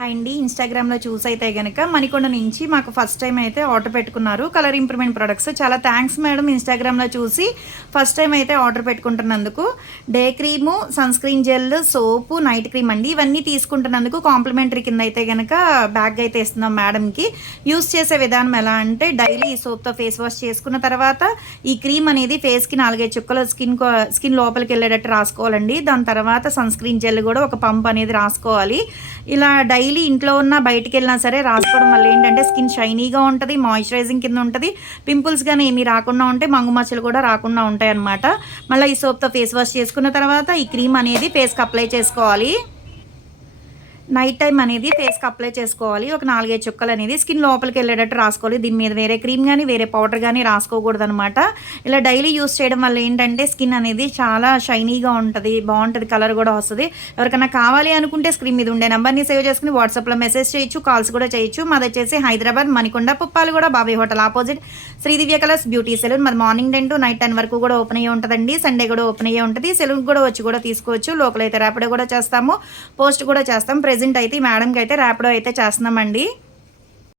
అండి ఇన్‌స్టాగ్రామ్‌లో చూసైతే గనక మణికొండ నుంచి మాకు ఫస్ట్ టైమ్ అయితే ఆర్డర్ పెట్టుకున్నారు. Colour improvement products. చాలా థాంక్స్ మేడం ఇన్‌స్టాగ్రామ్‌లో చూసి ఫస్ట్ టైమ్ అయితే ఆర్డర్ పెట్టుకుంటున్నందుకు. Day cream, sunscreen gel, soap, night cream అండి. ఇవన్నీ తీసుకుంటున్నందుకు కాంప్లిమెంటరీ కింద అయితే గనక బ్యాగ్ అయితే ఇస్తున్నాం మేడంకి. యూజ్ చేసే విధానం ఎలా అంటే డైలీ ఈ సోప్‌తో ఫేస్ వాష్ చేసుకున్న తర్వాత ఈ క్రీమ్ అనేది ఫేస్‌కి 4, 5 చుక్కలు స్కిన్ లోపలికి వెళ్ళేటట్టు రాసుకోవాలండి. దాని తర్వాత సన్ స్క్రీన్ జెల్ కూడా ఒక పంప్ అనేది రాసుకోవాలి. ఇలా డైలీ ఇంట్లో ఉన్న బయటికెళ్ళినా సరే రాసుకోవడం వల్ల ఏంటంటే స్కిన్ షైనీగా ఉంటది. మాయిశ్చరైజింగ్ కింద ఉంటది. పింపుల్స్ గాని ఏమీ రాకుండా ఉంటాయి. మంగు మచ్చలు కూడా రాకుండా ఉంటాయన్నమాట. మళ్ళీ ఈ సోప్‌తో ఫేస్ వాష్ చేసుకున్న తర్వాత ఈ క్రీమ్ అనేది ఫేస్‌కి అప్లై చేసుకోవాలి. నైట్ టైం అనేది ఫేస్‌కి అప్లై చేసుకోవాలి. ఒక 4, 5 చుక్కలు అనేది స్కిన్ లోపలికి వెళ్ళేటట్టు రాసుకోవాలి. దీని మీద వేరే క్రీమ్ గానీ, వేరే పౌడర్ గానీ రాసుకోకూడదనమాట. ఇలా డైలీ యూజ్ చేయడం వల్ల ఏంటంటే స్కిన్ అనేది చాలా షైనీగా ఉంటది. బావుంటది. కలర్ కూడా వస్తది. ఎవరికైనా కావాలి అనుకుంటే స్క్రీన్ మీద ఉండే నంబర్‌ని సేవ్ చేసుకొని వాట్సాప్‌లో మెసేజ్ చేయొచ్చు. కాల్స్ కూడా చేయొచ్చు. మాదొచ్చేసి Hyderabad Manikonda, Puppalaguda, Bobby hotel opposite Sridivya colours beauty salon. మాది మార్నింగ్ 10 to నైట్ 10 వరకు కూడా ఓపెన్ అయ్యే ఉంటదండి. సండే కూడా ఓపెన్ అయ్యే ఉంటది. సెలూన్‌కి కూడా వచ్చి కూడా తీసుకోవచ్చు. లోకల్ అయితే ర్యాపిడో కూడా చేస్తాము. పోస్ట్ కూడా చేస్తాం. ప్రెజెంట్ అయితే ఈ మేడంకి అయితే ర్యాపిడో అయితే చేస్తున్నామండి.